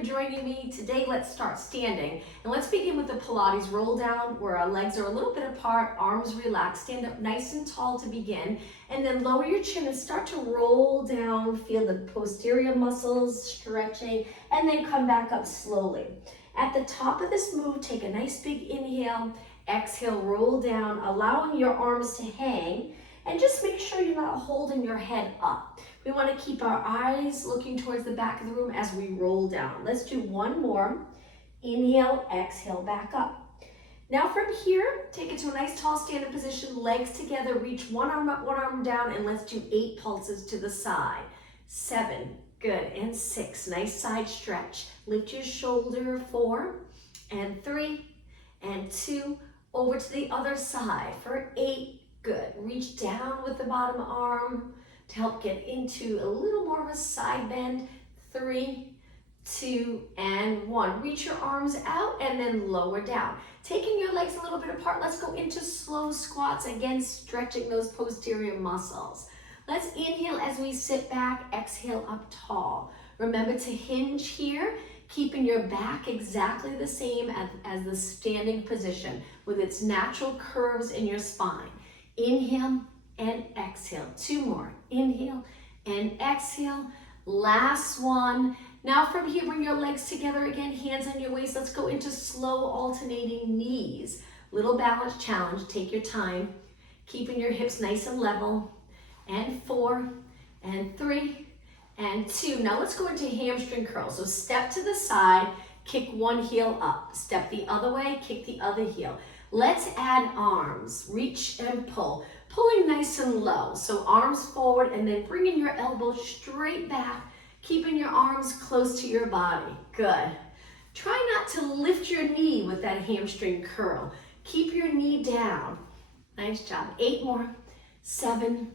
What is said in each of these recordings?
for joining me. Today, let's start standing. And let's begin with the Pilates roll down, where our legs are a little bit apart, arms relaxed. Stand up nice and tall to begin. And then lower your chin and start to roll down. Feel the posterior muscles stretching, and then come back up slowly. At the top of this move, take a nice big inhale. Exhale, roll down, allowing your arms to hang. And just make sure you're not holding your head up. We want to keep our eyes looking towards the back of the room as we roll down. Let's do one more. Inhale, exhale, back up. Now from here, take it to a nice tall standing position, legs together, reach one arm up, one arm down, and let's do 8 pulses to the side. 7, good, and 6, nice side stretch. Lift your shoulder, 4, and 3, and 2, over to the other side for 8, good. Reach down with the bottom arm to help get into a little more of a side bend. 3, 2, and 1. Reach your arms out and then lower down. Taking your legs a little bit apart, let's go into slow squats, again stretching those posterior muscles. Let's inhale as we sit back, exhale up tall. Remember to hinge here, keeping your back exactly the same as the standing position with its natural curves in your spine. Inhale and exhale. 2 more. Inhale and exhale. Last one. Now from here, bring your legs together again, hands on your waist. Let's go into slow alternating knees. Little balance challenge. Take your time. Keeping your hips nice and level. And 4, and 3, and 2. Now let's go into hamstring curls. So step to the side, kick one heel up. Step the other way, kick the other heel. Let's add arms. Reach and pull. Pulling nice and low. So arms forward and then bringing your elbows straight back, keeping your arms close to your body. Good. Try not to lift your knee with that hamstring curl. Keep your knee down. Nice job. 8 more. 7,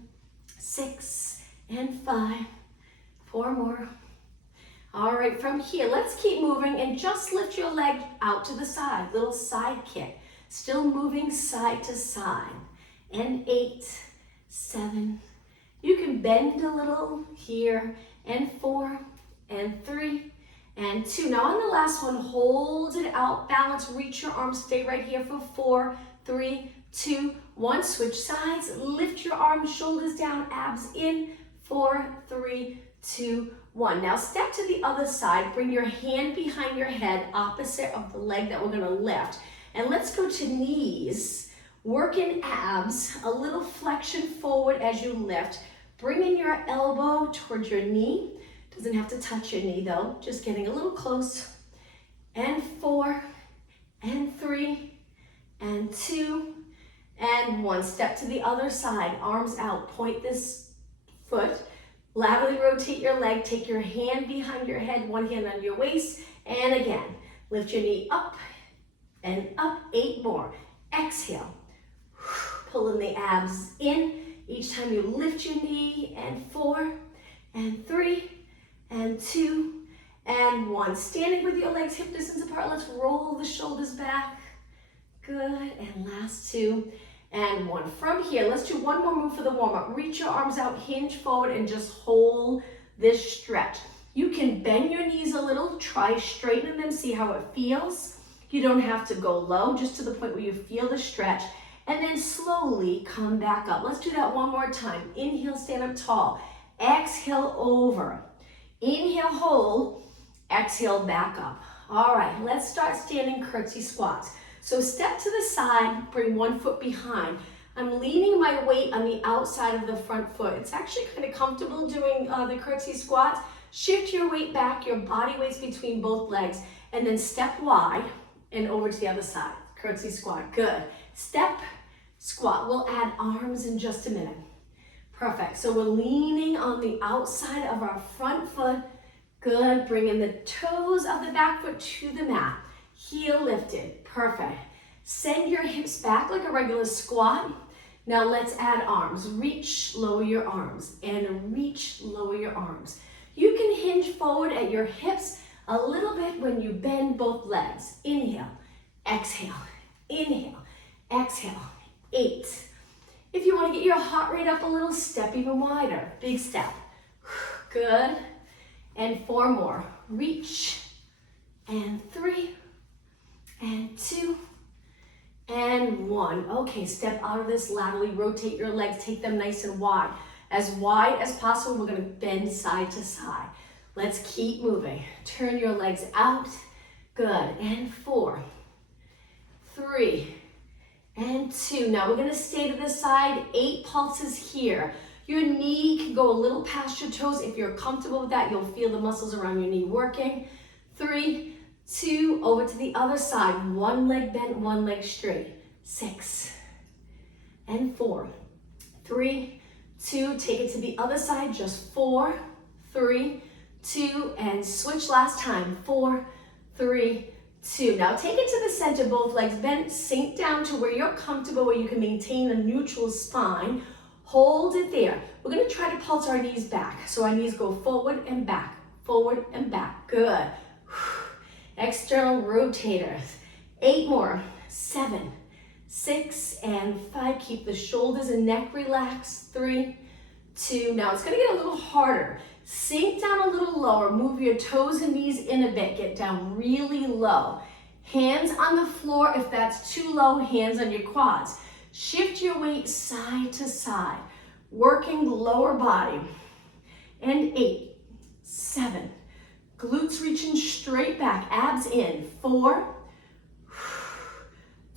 6, and 5. 4 more. All right, from here, let's keep moving and just lift your leg out to the side. Little side kick. Still moving side to side. And 8, 7. You can bend a little here. And 4, and 3, and 2. Now on the last one, hold it out, balance, reach your arms, stay right here for 4, 3, 2, 1. Switch sides, lift your arms, shoulders down, abs in. 4, 3, 2, 1. Now step to the other side, bring your hand behind your head, opposite of the leg that we're gonna lift. And let's go to knees, work in abs, a little flexion forward as you lift. Bringing your elbow towards your knee. Doesn't have to touch your knee though, just getting a little close. And 4, and 3, and 2, and 1. Step to the other side, arms out, point this foot. Laterally rotate your leg, take your hand behind your head, one hand on your waist, and again, lift your knee up and up. 8 more. Exhale, pulling the abs in. Each time you lift your knee, and 4, and 3, and 2, and 1. Standing with your legs hip distance apart, let's roll the shoulders back. Good, and last 2, and 1. From here, let's do one more move for the warm-up. Reach your arms out, hinge forward, and just hold this stretch. You can bend your knees a little, try straightening them, see how it feels. You don't have to go low, just to the point where you feel the stretch. And then slowly come back up. Let's do that one more time. Inhale, stand up tall. Exhale, over. Inhale, hold. Exhale, back up. All right, let's start standing curtsy squats. So step to the side, bring one foot behind. I'm leaning my weight on the outside of the front foot. It's actually kind of comfortable doing the curtsy squats. Shift your weight back, your body weight's between both legs, and then step wide and over to the other side. Curtsy squat, good. Step, squat. We'll add arms in just a minute. Perfect. So we're leaning on the outside of our front foot. Good. Bringing the toes of the back foot to the mat. Heel lifted. Perfect. Send your hips back like a regular squat. Now let's add arms. Reach, lower your arms. And reach, lower your arms. You can hinge forward at your hips a little bit when you bend both legs. Inhale, exhale, inhale, exhale. 8. If you want to get your heart rate up a little, step even wider. Big step. Good. And 4 more. Reach, and 3, and 2, and 1. Okay, step out of this, laterally rotate your legs, take them nice and wide. As wide as possible, we're gonna bend side to side. Let's keep moving. Turn your legs out, good, and 4, 3, and 2. Now we're gonna stay to the side, 8 pulses here. Your knee can go a little past your toes. If you're comfortable with that, you'll feel the muscles around your knee working. 3, 2, over to the other side. One leg bent, one leg straight. 6, and 4, 3, 2, take it to the other side, just 4, 3, 2, and switch last time. 4, 3, 2. Now take it to the center, both legs bent, sink down to where you're comfortable, where you can maintain a neutral spine. Hold it there. We're gonna try to pulse our knees back. So our knees go forward and back, forward and back. Good. External rotators. 8 more. 7, 6, and 5. Keep the shoulders and neck relaxed. 3, 2. Now it's gonna get a little harder. Sink down a little lower. Move your toes and knees in a bit. Get down really low. Hands on the floor. If that's too low, hands on your quads. Shift your weight side to side, working lower body. And 8, 7, glutes reaching straight back, abs in. 4,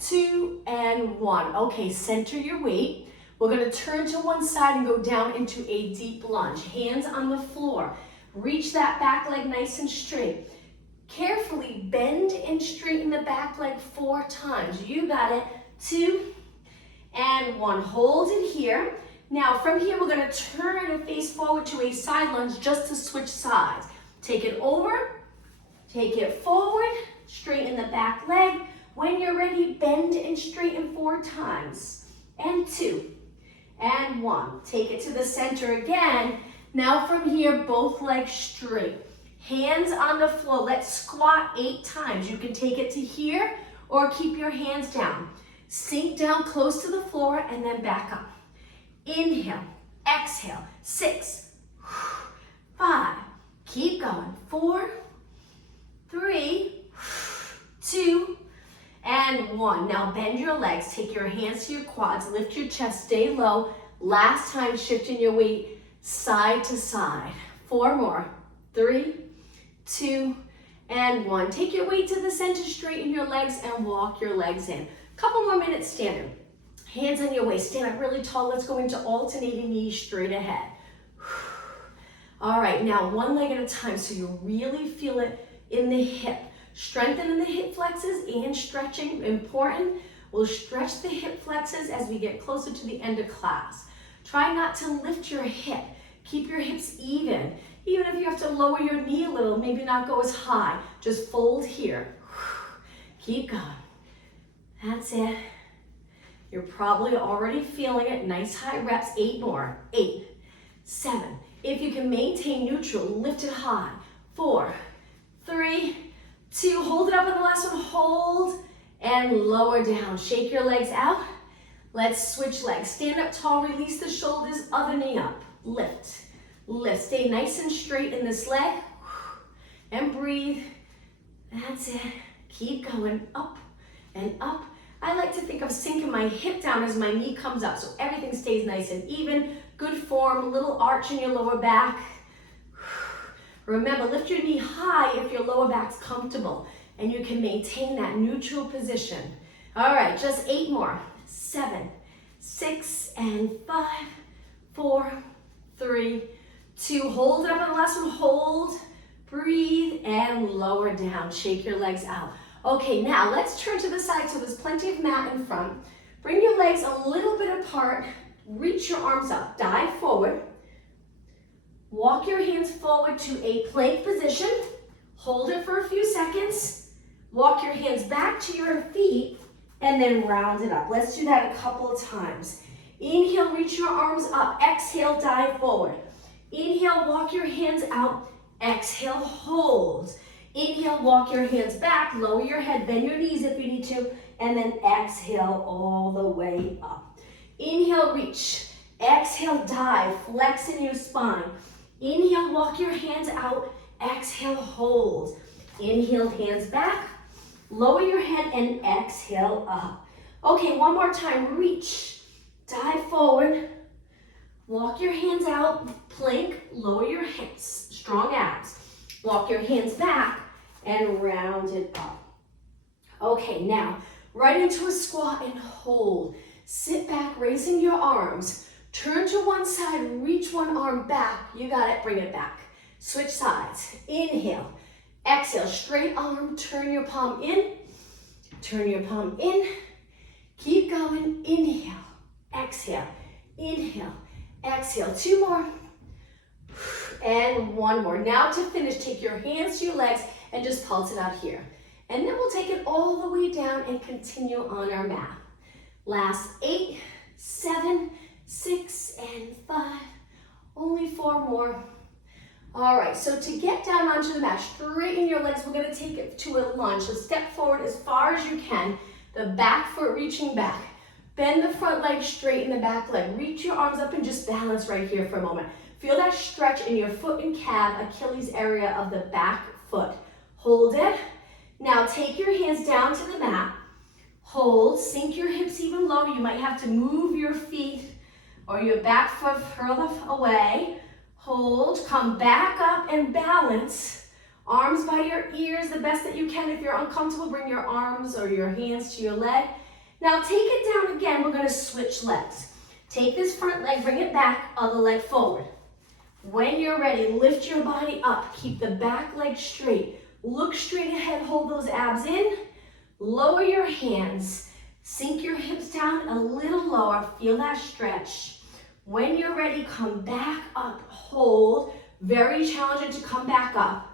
2, and 1. Okay, center your weight. We're gonna turn to one side and go down into a deep lunge. Hands on the floor. Reach that back leg nice and straight. Carefully bend and straighten the back leg 4 times. You got it. 2, and 1. Hold it here. Now from here, we're gonna turn and face forward to a side lunge just to switch sides. Take it over, take it forward, straighten the back leg. When you're ready, bend and straighten 4 times. And 2, and 1. Take it to the center again. Now from here, both legs straight. Hands on the floor. Let's squat 8 times. You can take it to here or keep your hands down. Sink down close to the floor and then back up. Inhale, exhale. 6, 5, keep going. 4, 3, 2, and 1. Now bend your legs, take your hands to your quads, lift your chest, stay low. Last time, shifting your weight side to side. 4 more. 3, 2, and 1. Take your weight to the center, straighten your legs, and walk your legs in. Couple more minutes standing. Hands on your waist, stand up really tall. Let's go into alternating knees straight ahead. All right, now one leg at a time so you really feel it in the hip. Strengthening the hip flexors and stretching, important. We'll stretch the hip flexors as we get closer to the end of class. Try not to lift your hip. Keep your hips even. Even if you have to lower your knee a little, maybe not go as high. Just fold here. Keep going. That's it. You're probably already feeling it. Nice high reps. 8 more. 8, 7. If you can maintain neutral, lift it high. 4, 3, 2. Hold it up in the last one. Hold and lower down. Shake your legs out. Let's switch legs. Stand up tall. Release the shoulders. Other knee up. Lift. Lift. Stay nice and straight in this leg. And breathe. That's it. Keep going. Up and up. I like to think of sinking my hip down as my knee comes up so everything stays nice and even. Good form, a little arch in your lower back. Remember, lift your knee high if your lower back's comfortable and you can maintain that neutral position. All right, just 8 more. 7, 6, and 5, 4, 3, 2. Hold it up on the last one. Hold, breathe, and lower down. Shake your legs out. Okay, now let's turn to the side so there's plenty of mat in front. Bring your legs a little bit apart. Reach your arms up. Dive forward. Walk your hands forward to a plank position. Hold it for a few seconds. Walk your hands back to your feet and then round it up. Let's do that a couple of times. Inhale, reach your arms up. Exhale, dive forward. Inhale, walk your hands out. Exhale, hold. Inhale, walk your hands back, lower your head, bend your knees if you need to, and then exhale all the way up. Inhale, reach. Exhale, dive, flex in your spine. Inhale, walk your hands out. Exhale, hold. Inhale, hands back. Lower your head and exhale up. Okay, one more time. Reach, dive forward. Walk your hands out, plank, lower your hips, strong abs. Walk your hands back and round it up. Okay, now right into a squat and hold. Sit back, raising your arms. Turn to one side, reach one arm back. You got it, bring it back. Switch sides. Inhale, exhale, straight arm, turn your palm in. Turn your palm in. Keep going. Inhale, exhale, inhale, exhale. Two more. And one more. Now to finish, take your hands to your legs and just pulse it out here. And then we'll take it all the way down and continue on our mat. Last 8, 7, 6, and 5. Only 4 more. All right, so to get down onto the mat, straighten your legs. We're gonna take it to a lunge. So step forward as far as you can. The back foot reaching back. Bend the front leg, straighten the back leg. Reach your arms up and just balance right here for a moment. Feel that stretch in your foot and calf, Achilles area of the back foot. Hold it. Now take your hands down to the mat. Hold, sink your hips even lower. You might have to move your feet or your back foot further away. Hold, come back up and balance. Arms by your ears, the best that you can. If you're uncomfortable, bring your arms or your hands to your leg. Now take it down again. We're gonna switch legs. Take this front leg, bring it back, other leg forward. When you're ready, lift your body up. Keep the back leg straight. Look straight ahead, hold those abs in. Lower your hands. Sink your hips down a little lower. Feel that stretch. When you're ready, come back up. Hold. Very challenging to come back up.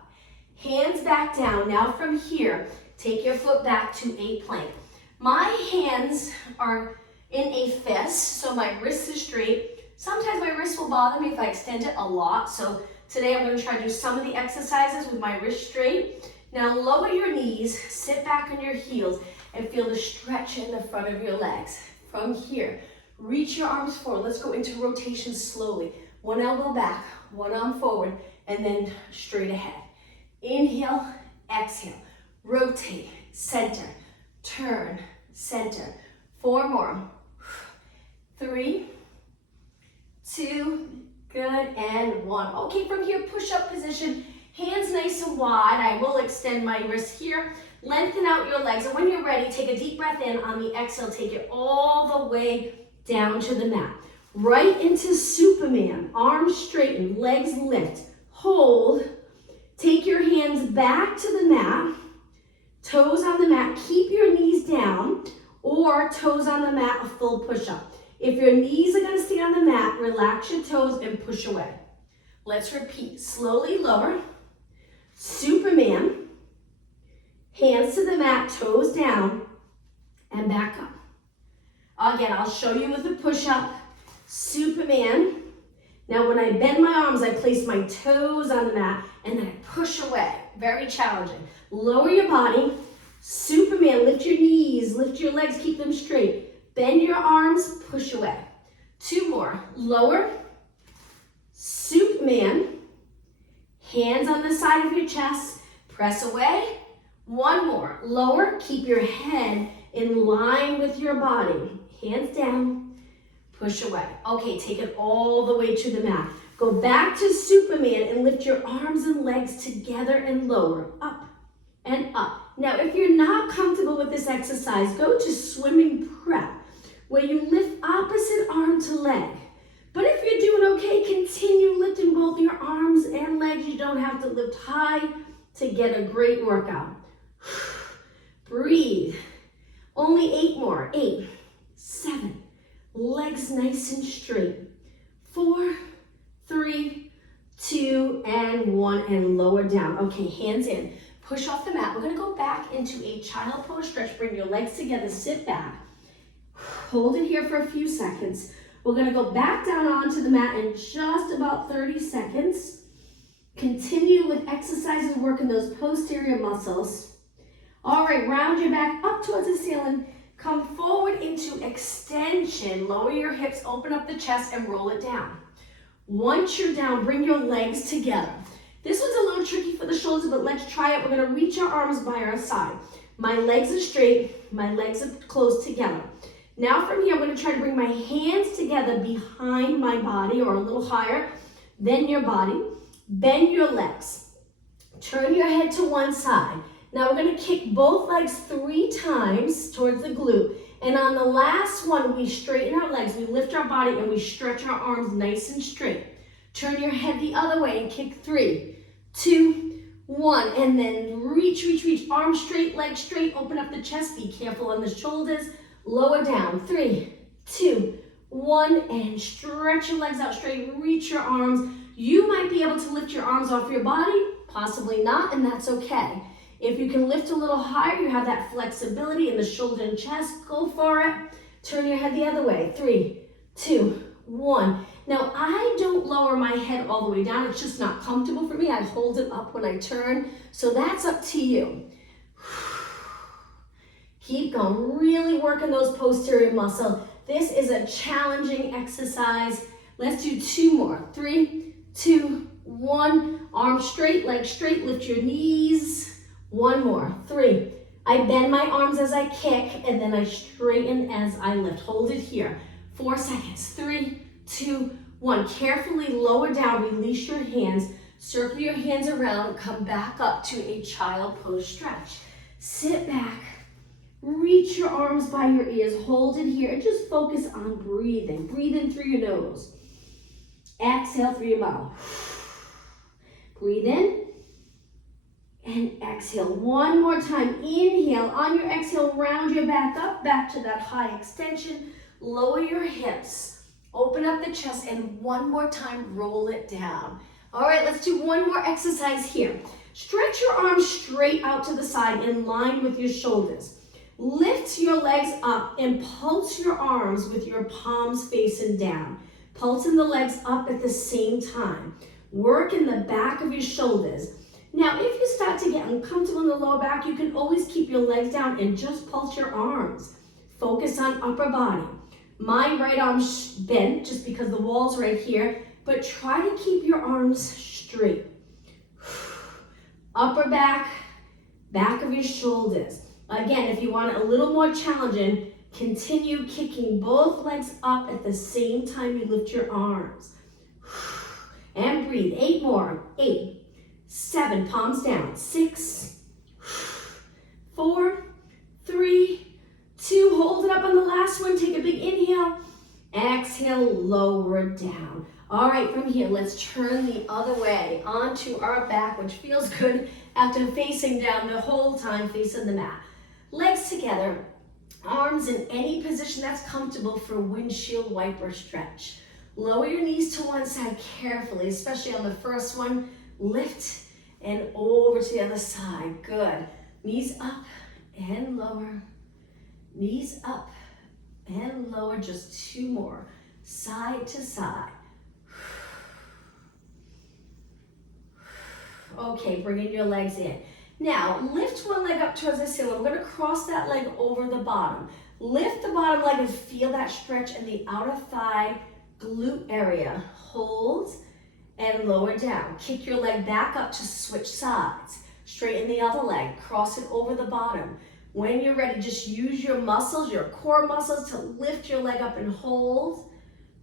Hands back down. Now from here, take your foot back to a plank. My hands are in a fist, so my wrist is straight. Sometimes my wrist will bother me if I extend it a lot. So today I'm going to try to do some of the exercises with my wrist straight. Now lower your knees, sit back on your heels, and feel the stretch in the front of your legs. From here, reach your arms forward. Let's go into rotation slowly. One elbow back, one arm forward, and then straight ahead. Inhale, exhale, rotate, center, turn, center. 4 more. 3, 2, good, and 1. Okay, from here, push-up position. Hands nice and wide. I will extend my wrist here. Lengthen out your legs. And when you're ready, take a deep breath in. On the exhale, take it all the way down to the mat. Right into Superman. Arms straighten, legs lift. Hold. Take your hands back to the mat. Toes on the mat. Keep your knees down. Or toes on the mat, a full push-up. If your knees are going to stay on the mat, relax your toes and push away. Let's repeat. Slowly lower. Superman. Hands to the mat, toes down, and back up. Again, I'll show you with a push-up. Superman. Now when I bend my arms, I place my toes on the mat, and then I push away. Very challenging. Lower your body. Superman, lift your knees, lift your legs, keep them straight. Bend your arms, push away. 2 more. Lower. Superman. Hands on the side of your chest. Press away. 1 more. Lower. Keep your head in line with your body. Hands down. Push away. Okay, take it all the way to the mat. Go back to Superman and lift your arms and legs together and lower. Up and up. Now, if you're not comfortable with this exercise, go to swimming prep, where you lift opposite arm to leg. But if you're doing okay, continue lifting both your arms and legs. You don't have to lift high to get a great workout. Breathe. Only 8 more. 8, 7. Legs nice and straight. 4, 3, 2, and 1. And lower down. Okay, hands in. Push off the mat. We're going to go back into a child pose stretch. Bring your legs together. Sit back. Hold it here for a few seconds. We're going to go back down onto the mat in just about 30 seconds. Continue with exercises working those posterior muscles. All right, round your back up towards the ceiling. Come forward into extension. Lower your hips, open up the chest, and roll it down. Once you're down, bring your legs together. This one's a little tricky for the shoulders, but let's try it. We're gonna reach our arms by our side. My legs are straight, my legs are close together. Now from here, I'm gonna try to bring my hands together behind my body or a little higher than your body. Bend your legs. Turn your head to one side. Now we're gonna kick both legs 3 times towards the glute. And on the last one, we straighten our legs, we lift our body, and we stretch our arms nice and straight. Turn your head the other way and kick 3, 2, 1. And then reach, reach, reach. Arms straight, legs straight. Open up the chest. Be careful on the shoulders. Lower down. 3, 2, 1. And stretch your legs out straight. Reach your arms. You might be able to lift your arms off your body. Possibly not, and that's okay. If you can lift a little higher, you have that flexibility in the shoulder and chest, go for it. Turn your head the other way. 3, 2, 1. Now, I don't lower my head all the way down. It's just not comfortable for me. I hold it up when I turn. So that's up to you. Keep going. Really working those posterior muscles. This is a challenging exercise. Let's do 2 more. 3, 2, 1. Arms straight, legs straight. Lift your knees. 1 more. 3. I bend my arms as I kick, and then I straighten as I lift. Hold it here. 4 seconds. 3, 2, 1. Carefully lower down. Release your hands. Circle your hands around. Come back up to a child pose stretch. Sit back. Reach your arms by your ears. Hold it here. And just focus on breathing. Breathe in through your nose. Exhale through your mouth. Breathe in. And exhale. 1 more time. Inhale. On your exhale, round your back up, back to that high extension. Lower your hips. Open up the chest, and 1 more time, roll it down. All right, let's do 1 more exercise here. Stretch your arms straight out to the side in line with your shoulders. Lift your legs up and pulse your arms with your palms facing down. Pulsing the legs up at the same time. Work in the back of your shoulders. Now, if you start to get uncomfortable in the lower back, you can always keep your legs down and just pulse your arms. Focus on upper body. My right arm's bent just because the wall's right here, but try to keep your arms straight. Upper back, back of your shoulders. Again, if you want it a little more challenging, continue kicking both legs up at the same time you lift your arms. And breathe. 8 more. 8. 7, palms down. 6, 4, 3, 2. Hold it up on the last one. Take a big inhale. Exhale, lower down. All right, from here, let's turn the other way onto our back, which feels good after facing down the whole time, facing the mat. Legs together, arms in any position that's comfortable for windshield wiper stretch. Lower your knees to one side carefully, especially on the first one. Lift and over to the other side. Good. Knees up and lower. Knees up and lower. Just 2 more. Side to side. Okay, bringing your legs in. Now, lift one leg up towards the ceiling. We're going to cross that leg over the bottom. Lift the bottom leg and feel that stretch in the outer thigh, glute area. Hold and lower down. Kick your leg back up to switch sides. Straighten the other leg. Cross it over the bottom. When you're ready, just use your muscles, your core muscles, to lift your leg up and hold.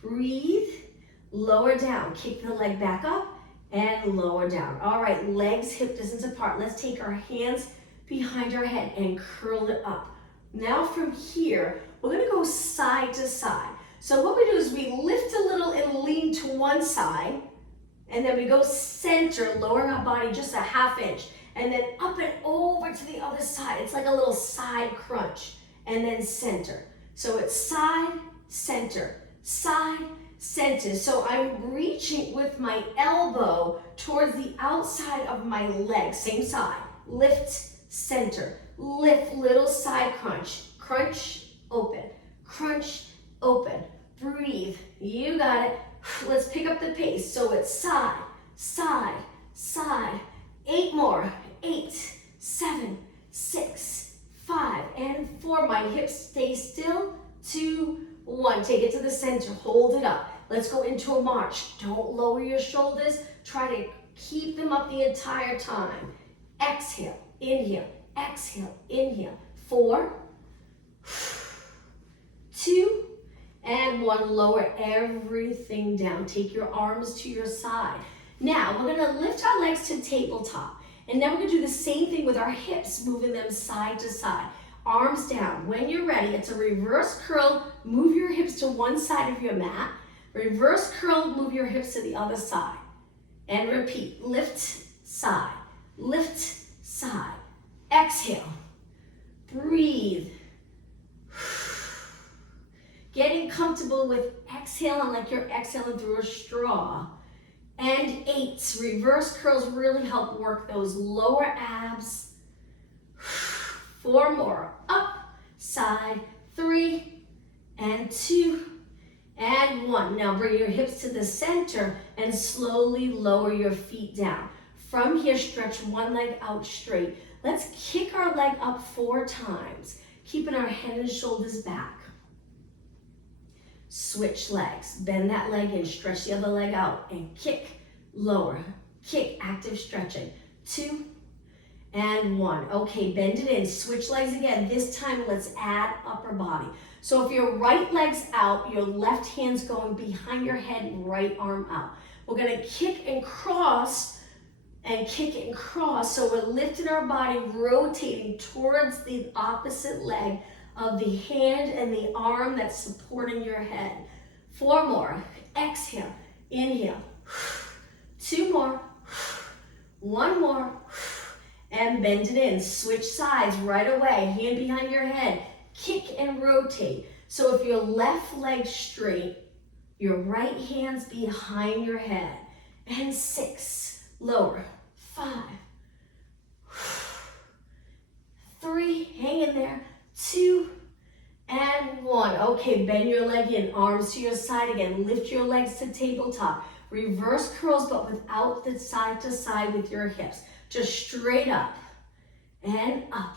Breathe. Lower down. Kick the leg back up and lower down. All right, legs hip distance apart. Let's take our hands behind our head and curl it up. Now from here, we're gonna go side to side. So what we do is we lift a little and lean to one side, and then we go center, lowering our body just a ½ inch, and then up and over to the other side. It's like a little side crunch, and then center. So it's side, center, side, center. So I'm reaching with my elbow towards the outside of my leg, same side. Lift, center, lift, little side crunch. Crunch, open, crunch, open. Breathe, you got it. Let's pick up the pace. So it's side, side, side. 8 more. 8, 7, 6, 5, and 4. My hips stay still. 2, 1. Take it to the center. Hold it up. Let's go into a march. Don't lower your shoulders. Try to Keep them up the entire time. Exhale, inhale, exhale, inhale. 4, 2, and 1. Lower everything down. Take your arms to your side. Now, we're gonna lift our legs to tabletop. And then we're gonna do the same thing with our hips, moving them side to side. Arms down. When you're ready, it's a reverse curl. Move your hips to one side of your mat. Reverse curl, move your hips to the other side. And repeat. Lift, side. Lift, side. Exhale. Breathe. Getting comfortable with exhaling like you're exhaling through a straw. And 8. Reverse curls really help work those lower abs. 4 more. Up, side, 3, and 2, and 1. Now bring your hips to the center and slowly lower your feet down. From here, stretch one leg out straight. Let's kick our leg up 4 times, keeping our head and shoulders back. Switch legs. Bend that leg in, stretch the other leg out, and kick, lower, kick, active stretching. 2, and 1. Okay, bend it in. Switch legs again. This time, let's add upper body. So if your right leg's out, your left hand's going behind your head, right arm out. We're gonna kick and cross, and kick and cross. So we're lifting our body, rotating towards the opposite leg of the hand and the arm that's supporting your head. 4 more. Exhale, inhale. 2 more. 1 more. And bend it in. Switch sides right away. Hand behind your head. Kick and rotate. So if your left leg's straight, your right hand's behind your head. And 6. Lower. 5. 3. Hang in there. 2. And 1. Okay, bend your leg in. Arms to your side again. Lift your legs to tabletop. Reverse curls, but without the side to side with your hips. Just straight up and up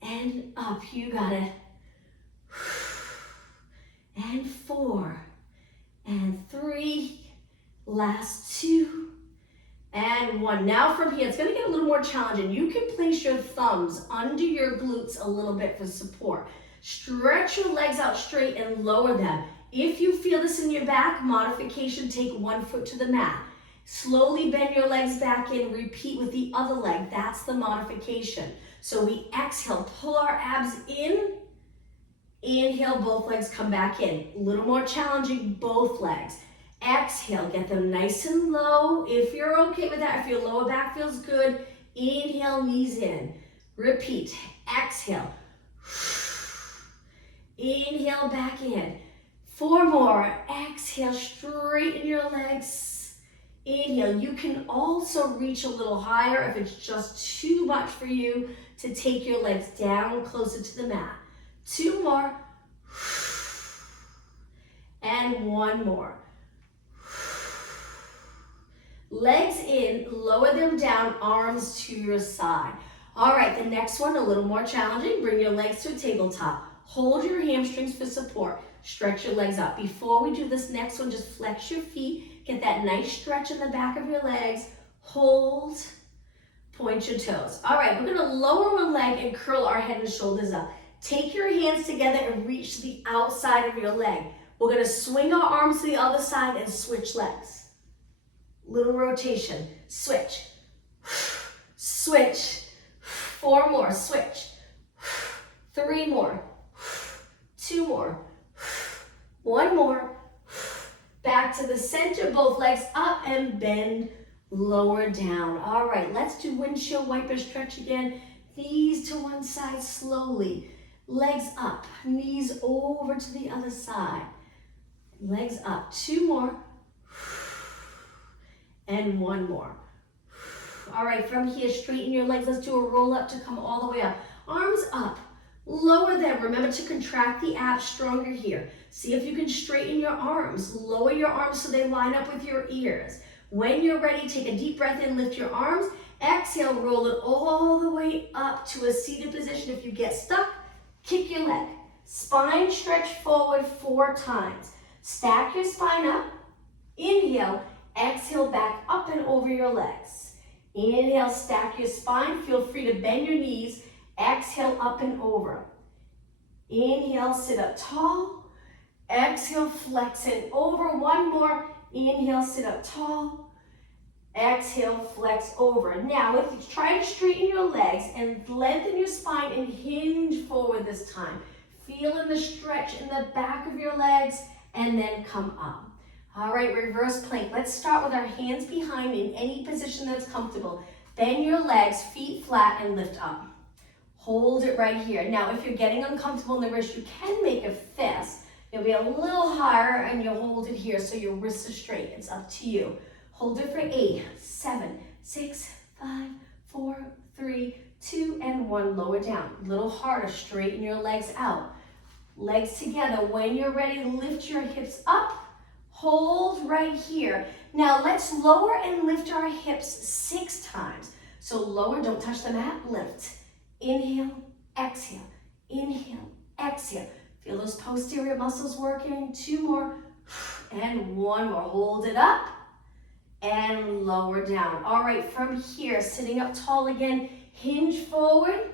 and up. You got it. And 4 and 3. Last 2 and 1. Now from here, it's going to get a little more challenging. You can place your thumbs under your glutes a little bit for support. Stretch your legs out straight and lower them. If you feel this in your back, modification, take 1 foot to the mat. Slowly bend your legs back in, repeat with the other leg. That's the modification. So we exhale, pull our abs in, inhale, both legs come back in. A little more challenging, both legs. Exhale, get them nice and low. If you're okay with that, if your lower back feels good, inhale, knees in. Repeat, exhale. Inhale, back in. 4 more, exhale, straighten your legs. Inhale. You can also reach a little higher if it's just too much for you to take your legs down closer to the mat. 2 more. And 1 more. Legs in, lower them down, arms to your side. All right, the next one, a little more challenging. Bring your legs to a tabletop. Hold your hamstrings for support. Stretch your legs up. Before we do this next one, just flex your feet. Get that nice stretch in the back of your legs. Hold, point your toes. All right, we're gonna lower one leg and curl our head and shoulders up. Take your hands together and reach to the outside of your leg. We're gonna swing our arms to the other side and switch legs. Little rotation, switch, switch. 4 more, switch. 3 more, 2 more, 1 more. Back to the center, both legs up and bend, lower down. All right, let's do windshield wiper stretch again. Knees to one side slowly. Legs up, knees over to the other side. Legs up, 2 more. And 1 more. All right, from here, straighten your legs. Let's do a roll up to come all the way up. Arms up, lower them. Remember to contract the abs stronger here. See if you can straighten your arms. Lower your arms so they line up with your ears. When you're ready, take a deep breath in, lift your arms. Exhale, roll it all the way up to a seated position. If you get stuck, kick your leg. Spine stretch forward 4 times. Stack your spine up. Inhale, Exhale, back up and over your legs. Inhale, stack your spine. Feel free to bend your knees. Exhale, up and over. Inhale, sit up tall. Exhale, flex and over. One more. Inhale, sit up tall. Exhale, flex over. Now, try to straighten your legs and lengthen your spine and hinge forward this time. Feeling the stretch in the back of your legs and then come up. All right, reverse plank. Let's start with our hands behind in any position that's comfortable. Bend your legs, feet flat, and lift up. Hold it right here. Now, if you're getting uncomfortable in the wrist, you can make a fist. You'll be a little higher and you'll hold it here so your wrists are straight. It's up to you. Hold it for 8, 7, 6, 5, 4, 3, 2, and 1. Lower down. A little harder. Straighten your legs out. Legs together. When you're ready, lift your hips up. Hold right here. Now let's lower and lift our hips 6 times. So lower, don't touch the mat, lift. Inhale, exhale, inhale, exhale. Feel those posterior muscles working. 2 more, and 1 more. Hold it up, and lower down. All right, from here, sitting up tall again, hinge forward,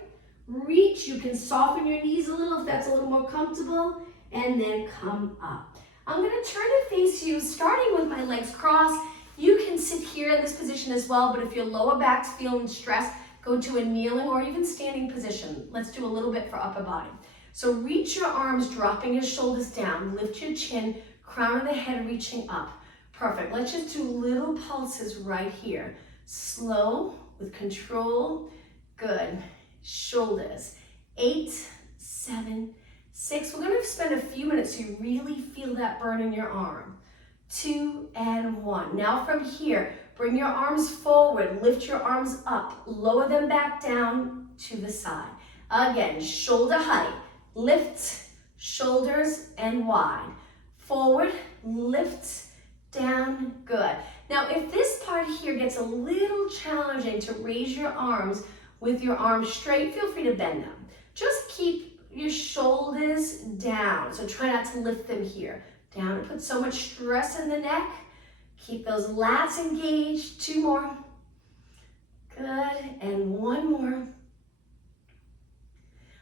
reach. You can soften your knees a little if that's a little more comfortable, and then come up. I'm gonna turn to face you, starting with my legs crossed. You can sit here in this position as well, but if your lower back's feeling stressed, go to a kneeling or even standing position. Let's do a little bit for upper body. So reach your arms, dropping your shoulders down, lift your chin, crown of the head reaching up. Perfect. Let's just do little pulses right here. Slow, with control. Good. Shoulders. 8, 7, 6. We're going to spend a few minutes so you really feel that burn in your arm. 2 and 1. Now from here, bring your arms forward. Lift your arms up. Lower them back down to the side. Again, shoulder height. Lift, shoulders, and wide. Forward, lift, down, good. Now, if this part here gets a little challenging to raise your arms with your arms straight, feel free to bend them. Just keep your shoulders down. So try not to lift them here. Down, put so much stress in the neck. Keep those lats engaged. 2 more. Good, and 1 more.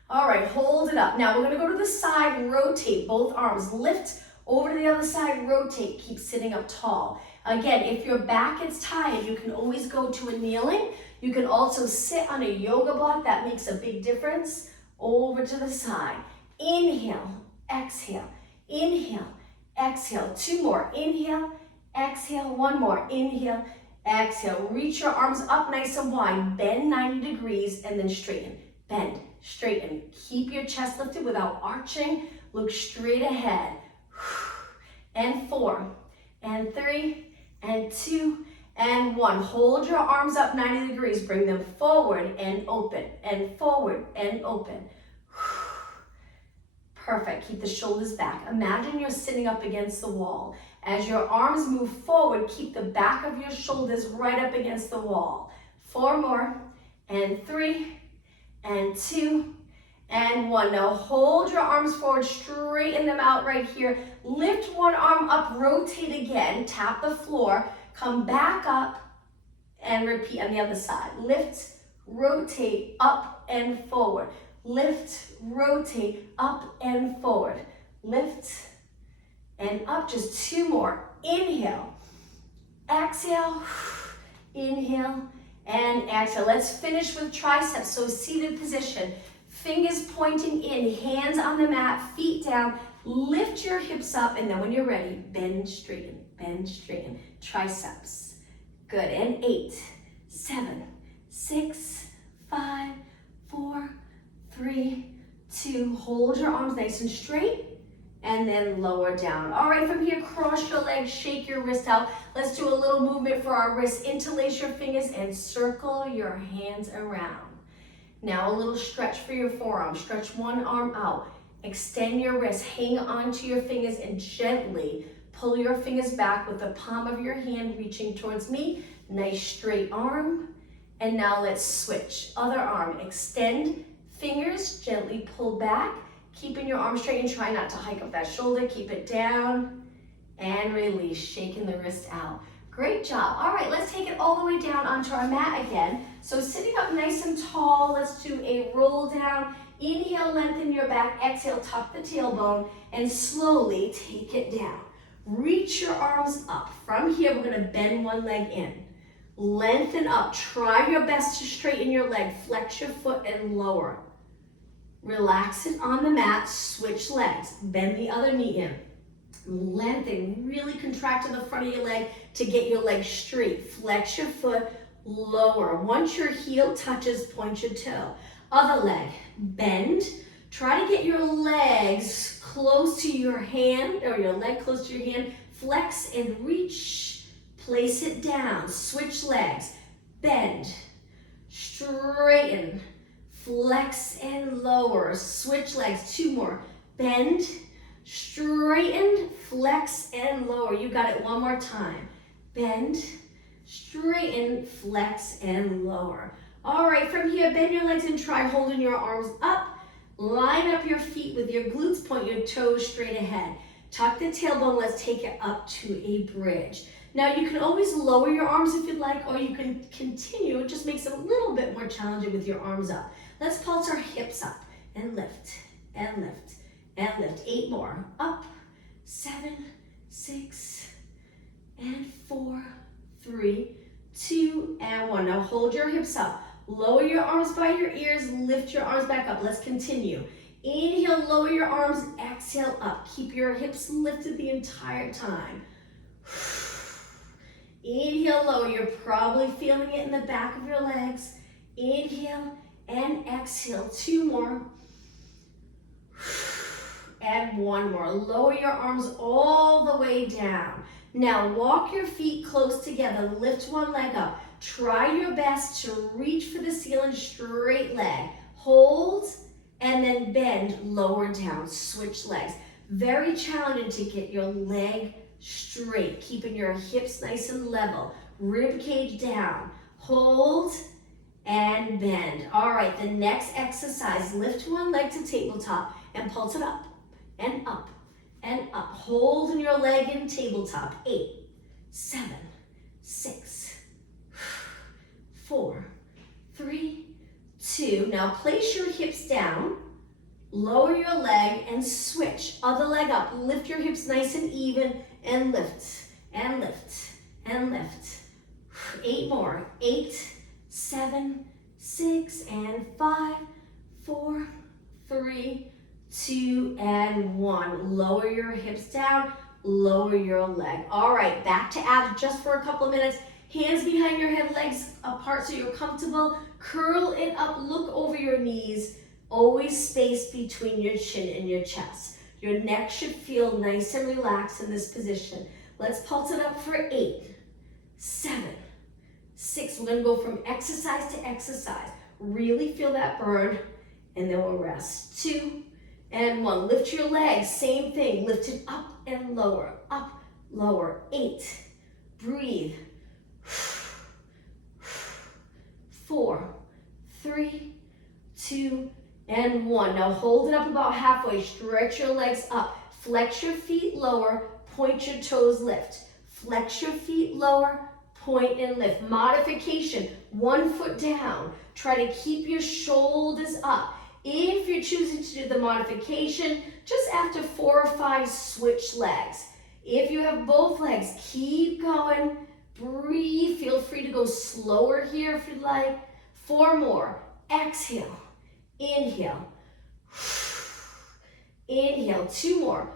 All right, hold it up. Now we're gonna go to the side, rotate both arms. Lift over to the other side, rotate. Keep sitting up tall. Again, if your back gets tired, you can always go to a kneeling. You can also sit on a yoga block. That makes a big difference. Over to the side. Inhale, exhale, inhale, exhale. 2 more. Inhale, exhale. 1 more. Inhale, exhale. Reach your arms up nice and wide. Bend 90 degrees and then straighten. Bend, straighten. Keep your chest lifted without arching. Look straight ahead. And 4, and 3, and 2, and 1. Hold your arms up 90 degrees. Bring them forward and open, and forward and open. Perfect. Keep the shoulders back. Imagine you're sitting up against the wall. As your arms move forward, keep the back of your shoulders right up against the wall. 4 more, and 3, and 2, and 1. Now hold your arms forward, straighten them out right here. Lift one arm up, rotate again, tap the floor, come back up, and repeat on the other side. Lift, rotate, up and forward. Lift, rotate, up and forward. Lift and up, just 2 more. Inhale, exhale, inhale, and exhale. Let's finish with triceps, so seated position. Fingers pointing in, hands on the mat, feet down. Lift your hips up, and then when you're ready, bend, straighten, triceps. Good, and 8, 7, 6, 5, 4, 3, 2. Hold your arms nice and straight, and then lower down. All right, from here, cross your legs, shake your wrist out. Let's do a little movement for our wrists. Interlace your fingers and circle your hands around. Now a little stretch for your forearm. Stretch one arm out. Extend your wrist, hang onto your fingers, and gently pull your fingers back with the palm of your hand reaching towards me. Nice straight arm. And now let's switch. Other arm, extend fingers, gently pull back, keeping your arm straight and try not to hike up that shoulder. Keep it down and release, shaking the wrist out. Great job. All right, let's take it all the way down onto our mat again. So sitting up nice and tall, let's do a roll down. Inhale, lengthen your back. Exhale, tuck the tailbone and slowly take it down. Reach your arms up. From here, we're gonna bend one leg in. Lengthen up. Try your best to straighten your leg. Flex your foot and lower. Relax it on the mat. Switch legs. Bend the other knee in. Lengthen. Really contract to the front of your leg to get your leg straight. Flex your foot. Lower. Once your heel touches, point your toe. Other leg. Bend. Try to get your legs close to your hand, or your leg close to your hand. Flex and reach. Place it down. Switch legs. Bend. Straighten. Flex and lower. Switch legs. Two more. Bend. Straighten. Flex and lower. You got it one more time. Bend. Straighten. Flex and lower. All right, from here, bend your legs and try holding your arms up. Line up your feet with your glutes, point your toes straight ahead. Tuck the tailbone, let's take it up to a bridge. Now you can always lower your arms if you'd like, or you can continue. It just makes it a little bit more challenging with your arms up. Let's pulse our hips up and lift, and lift, and lift. 8 more. Up, 7, 6, and 4, 3, 2, and 1. Now hold your hips up. Lower your arms by your ears, lift your arms back up. Let's continue. Inhale, lower your arms, exhale up. Keep your hips lifted the entire time. Inhale, lower. You're probably feeling it in the back of your legs. Inhale and exhale. 2 more. And 1 more. Lower your arms all the way down. Now walk your feet close together. Lift one leg up. Try your best to reach for the ceiling, straight leg. Hold and then bend, lower down, switch legs. Very challenging to get your leg straight, keeping your hips nice and level. Rib cage down. Hold and bend. All right, the next exercise, lift one leg to tabletop and pulse it up and up and up. Holding your leg in tabletop. 8, 7, 6, 4, 3, 2. Now place your hips down, lower your leg and switch. Other leg up. Lift your hips nice and even and lift and lift and lift. 8 more. 8, 7, 6, and 5, 4, 3, 2, and 1. Lower your hips down, lower your leg. All right, back to abs just for a couple of minutes. Hands behind your head, legs apart so you're comfortable. Curl it up, look over your knees. Always space between your chin and your chest. Your neck should feel nice and relaxed in this position. Let's pulse it up for 8, 7, 6. We're gonna go from exercise to exercise. Really feel that burn, and then we'll rest. 2 and 1. Lift your legs, same thing. Lift it up and lower, up, lower. 8, breathe. 4, 3, 2, and 1. Now hold it up about halfway. Stretch your legs up. Flex your feet lower. Point your toes, lift. Flex your feet lower. Point and lift. Modification. 1 foot down. Try to keep your shoulders up. If you're choosing to do the modification, just after 4 or 5, switch legs. If you have both legs, keep going. Breathe. Feel free to go slower here if you'd like. 4 more. Exhale. Inhale. Inhale. 2 more.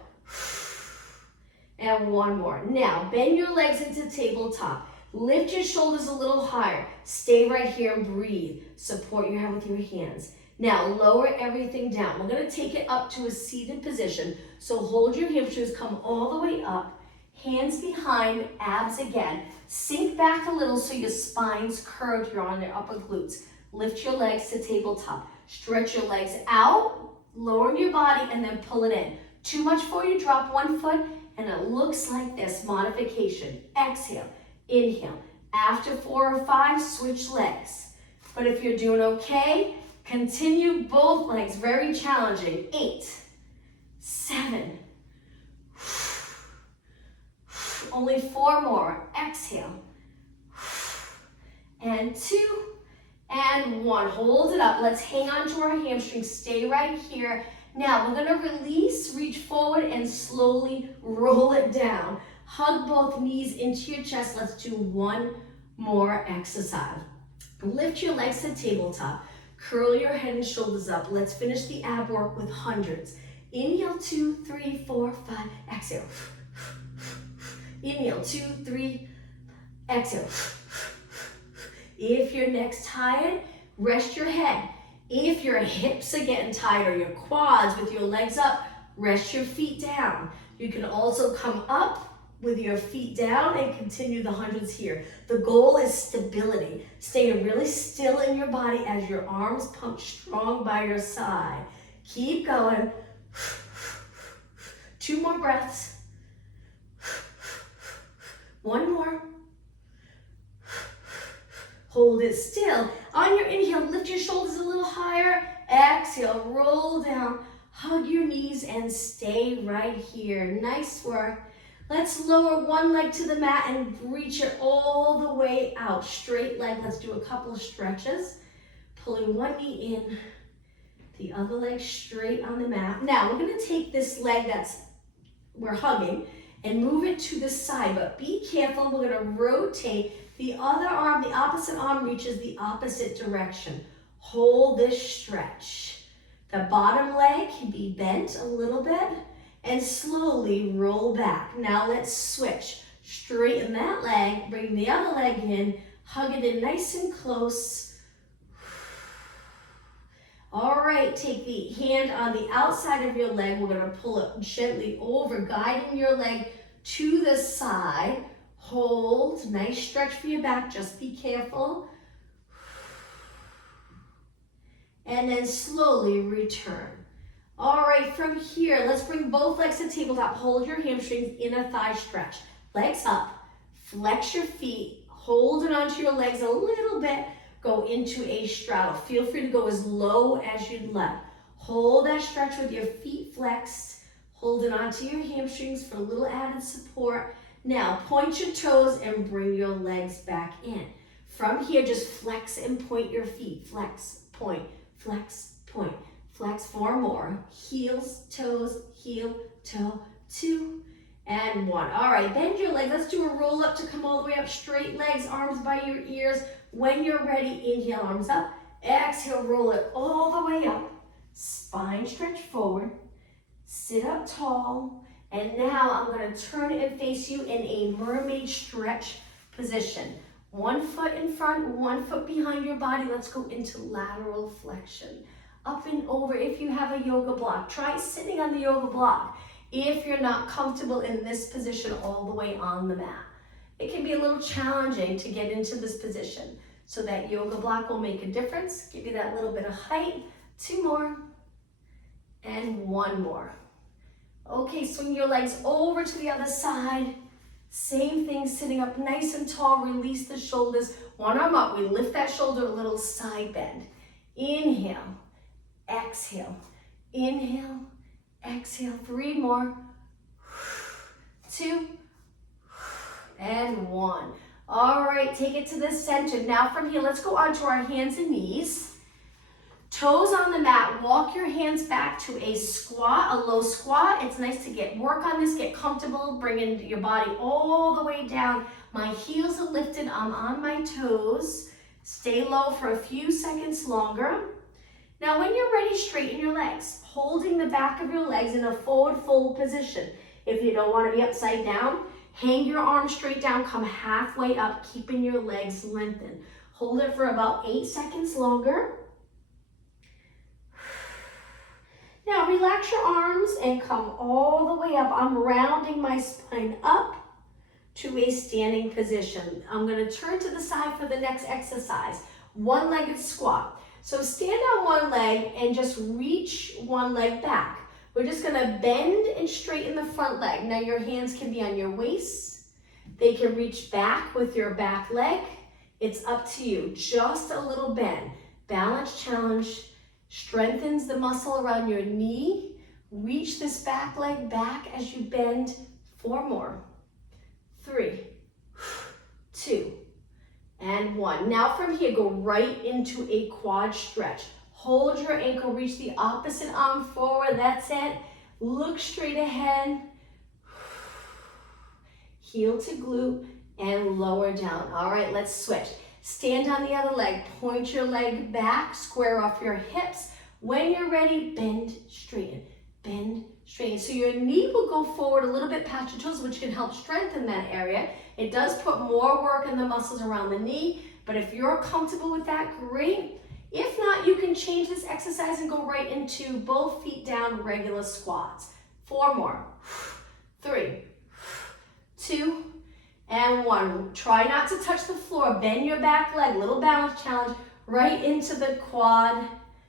And 1 more. Now, bend your legs into tabletop. Lift your shoulders a little higher. Stay right here and breathe. Support your head with your hands. Now, lower everything down. We're going to take it up to a seated position. So hold your hamstrings, come all the way up. Hands behind, abs again. Sink back a little so your spine's curved here on your upper glutes. Lift your legs to tabletop. Stretch your legs out, lower your body, and then pull it in. Too much for you, drop 1 foot, and it looks like this. Modification. Exhale, inhale. After 4 or 5, switch legs. But if you're doing okay, continue both legs. Very challenging. 8, 7, Only 4 more. Exhale. And 2, and 1. Hold it up. Let's hang on to our hamstrings. Stay right here. Now, we're going to release, reach forward, and slowly roll it down. Hug both knees into your chest. Let's do one more exercise. Lift your legs to tabletop. Curl your head and shoulders up. Let's finish the ab work with hundreds. Inhale, 2, 3, 4, 5. Exhale. Inhale, 2, 3. Exhale. If your neck's tired, rest your head. If your hips are getting tight or your quads with your legs up, rest your feet down. You can also come up with your feet down and continue the hundreds here. The goal is stability. Staying really still in your body as your arms pump strong by your side. Keep going. 2 more breaths. 1 more. Hold it still. On your inhale, lift your shoulders a little higher. Exhale, roll down. Hug your knees and stay right here. Nice work. Let's lower one leg to the mat and reach it all the way out. Straight leg. Let's do a couple of stretches. Pulling one knee in, the other leg straight on the mat. Now, we're going to take this leg we're hugging and move it to the side, but be careful. We're going to rotate. The other arm, the opposite arm reaches the opposite direction. Hold this stretch. The bottom leg can be bent a little bit and slowly roll back. Now let's switch. Straighten that leg, bring the other leg in, hug it in nice and close. All right, take the hand on the outside of your leg. We're gonna pull it gently over, guiding your leg to the side. Hold, nice stretch for your back, just be careful. And then slowly return. All right, from here, let's bring both legs to tabletop. Hold your hamstrings, inner thigh stretch. Legs up, flex your feet, holding onto your legs a little bit. Go into a straddle. Feel free to go as low as you'd like. Hold that stretch with your feet flexed, holding onto your hamstrings for a little added support. Now, point your toes and bring your legs back in. From here, just flex and point your feet. Flex, point, flex, point. Flex, 4 more. Heels, toes, heel, toe, 2, and 1. All right, bend your leg. Let's do a roll up to come all the way up. Straight legs, arms by your ears. When you're ready, inhale, arms up. Exhale, roll it all the way up. Spine stretch forward. Sit up tall. And now I'm going to turn and face you in a mermaid stretch position. 1 foot in front, 1 foot behind your body. Let's go into lateral flexion. Up and over if you have a yoga block. Try sitting on the yoga block if you're not comfortable in this position all the way on the mat. It can be a little challenging to get into this position. So that yoga block will make a difference. Give you that little bit of height. 2 more. And 1 more. Okay, swing your legs over to the other side. Same thing, sitting up nice and tall. Release the shoulders. One arm up. We lift that shoulder, a little side bend. Inhale. Exhale. Inhale. Exhale. 3 more. 2. And 1. All right, take it to the center. Now from here, let's go onto our hands and knees. Toes on the mat. Walk your hands back to a squat, a low squat. It's nice to work on this, get comfortable, bringing your body all the way down. My heels are lifted, I'm on my toes. Stay low for a few seconds longer. Now when you're ready, straighten your legs, holding the back of your legs in a forward fold position. If you don't want to be upside down, hang your arms straight down, come halfway up, keeping your legs lengthened. Hold it for about 8 seconds longer. Now relax your arms and come all the way up. I'm rounding my spine up to a standing position. I'm going to turn to the side for the next exercise. One-legged squat. So stand on one leg and just reach one leg back. We're just going to bend and straighten the front leg. Now your hands can be on your waist. They can reach back with your back leg. It's up to you. Just a little bend. Balance challenge. Strengthens the muscle around your knee. Reach this back leg back as you bend. 4 more. 3, 2, and 1. Now from here, go right into a quad stretch. Hold your ankle, reach the opposite arm forward, that's it. Look straight ahead. Heel to glute and lower down. All right, let's switch. Stand on the other leg, point your leg back, square off your hips. When you're ready, bend, straighten, bend, straighten. So your knee will go forward a little bit past your toes, which can help strengthen that area. It does put more work in the muscles around the knee, but if you're comfortable with that, great. If not, you can change this exercise and go right into both feet down, regular squats. 4 more. 3, 2, and 1. Try not to touch the floor. Bend your back leg, little balance challenge, right into the quad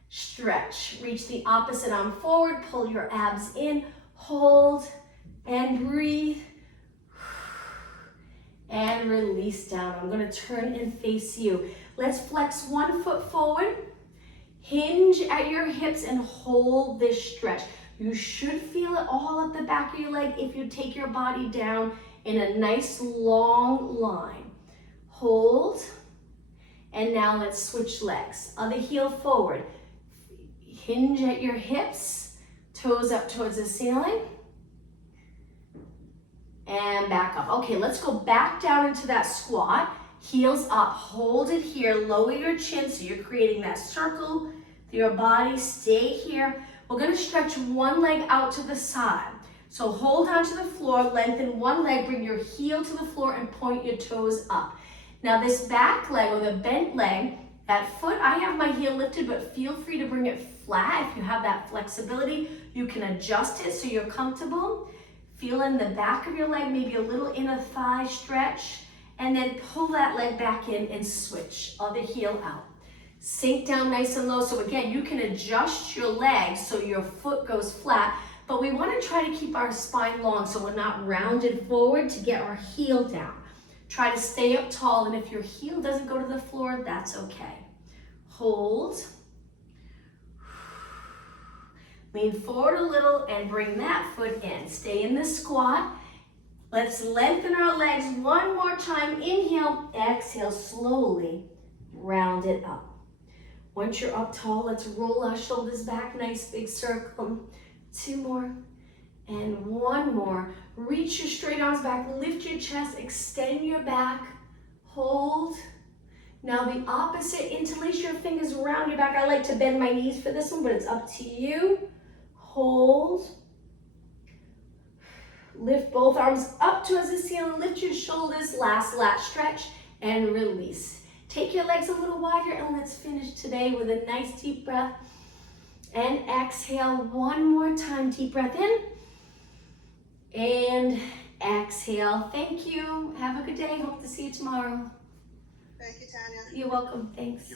stretch. Reach the opposite arm forward, pull your abs in, hold, and breathe. And release down. I'm gonna turn and face you. Let's flex one foot forward, hinge at your hips and hold this stretch. You should feel it all up the back of your leg if you take your body down in a nice long line. Hold, and now let's switch legs. Other heel forward. Hinge at your hips, toes up towards the ceiling. And back up. Okay, let's go back down into that squat. Heels up, hold it here, lower your chin so you're creating that circle through your body. Stay here. We're gonna stretch one leg out to the side. So hold on to the floor, lengthen one leg, bring your heel to the floor and point your toes up. Now this back leg or the bent leg, that foot, I have my heel lifted, but feel free to bring it flat. If you have that flexibility, you can adjust it so you're comfortable. Feel in the back of your leg, maybe a little inner thigh stretch, and then pull that leg back in and switch, other heel out. Sink down nice and low. So again, you can adjust your legs so your foot goes flat, but we want to try to keep our spine long so we're not rounded forward to get our heel down. Try to stay up tall, and if your heel doesn't go to the floor, that's okay. Hold. Lean forward a little and bring that foot in. Stay in the squat. Let's lengthen our legs one more time. Inhale, exhale, slowly round it up. Once you're up tall, let's roll our shoulders back, nice big circle. 2 more and 1 more. Reach your straight arms back, lift your chest, extend your back, hold. Now the opposite, interlace your fingers around your back. I like to bend my knees for this one, but it's up to you. Hold. Lift both arms up towards the ceiling, lift your shoulders, last lat stretch, and release. Take your legs a little wider, and let's finish today with a nice deep breath. And exhale one more time, deep breath in. And exhale. Thank you. Have a good day. Hope to see you tomorrow. Thank you, Tanya. You're welcome. Thanks.